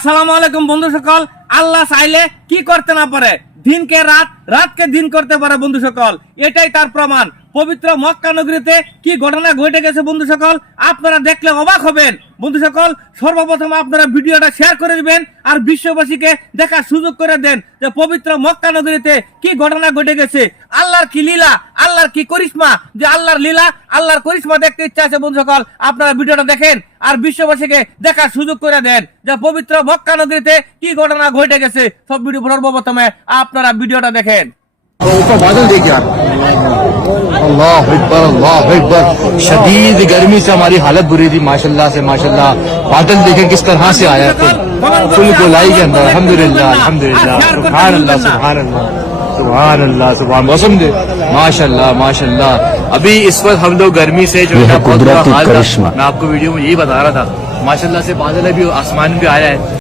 আসসালামু আলাইকুম বন্ধু সকল। আল্লাহ চাইলে কি করতে না পারে, দিনকে রাত, রাতকে দিন করতে পারে বন্ধু সকল। এটাই তার প্রমাণ। পবিত্র মক্কা নগরীতে কি ঘটনা ঘটে গেছে বন্ধু সকল, আপনারা দেখলে অবাক হবেন বন্ধু সকল। সর্বপ্রথম আপনারা ভিডিওটা শেয়ার করে দিবেন আর বিশ্ববাসীকে দেখার সুযোগ করে দেন যে পবিত্র মক্কা নগরীতে কি ঘটনা ঘটে গেছে। আল্লাহর কি লীলা, আল্লাহর কি করিশ্মা, যে আল্লাহর লীলা আল্লাহর করিশ্মা দেখতে ইচ্ছা আছে বন্ধু সকল। আপনারা ভিডিওটা দেখেন আর বিশ্ববাসীকে দেখার সুযোগ করে দেন যে পবিত্র মক্কা নগরীতে কি ঘটনা ঘটে গেছে। সব ভিডিও সর্বপ্রথমে আপনারা ভিডিওটা দেখেন। ऊपर बादल देखिए आप, अल्लाह अकबर। शदीद गर्मी से हमारी हालत बुरी थी, माशाल्लाह से माशाल्लाह। बादल देखें किस तरह से आया, फुल गोलाई के अंदर। अल्हम्दुलिल्लाह अल्हम्दुलिल्लाह, सुभान अल्लाह सुभान अल्लाह सुभान अल्लाह सुभान। मौसम दे माशाल्लाह माशाल्लाह। अभी इस वक्त हम लोग गर्मी से जो है बहुत बुरा हाल था। मैं आपको वीडियो में यही बता रहा था, माशाल्लाह से बादल अभी आसमान भी आया है।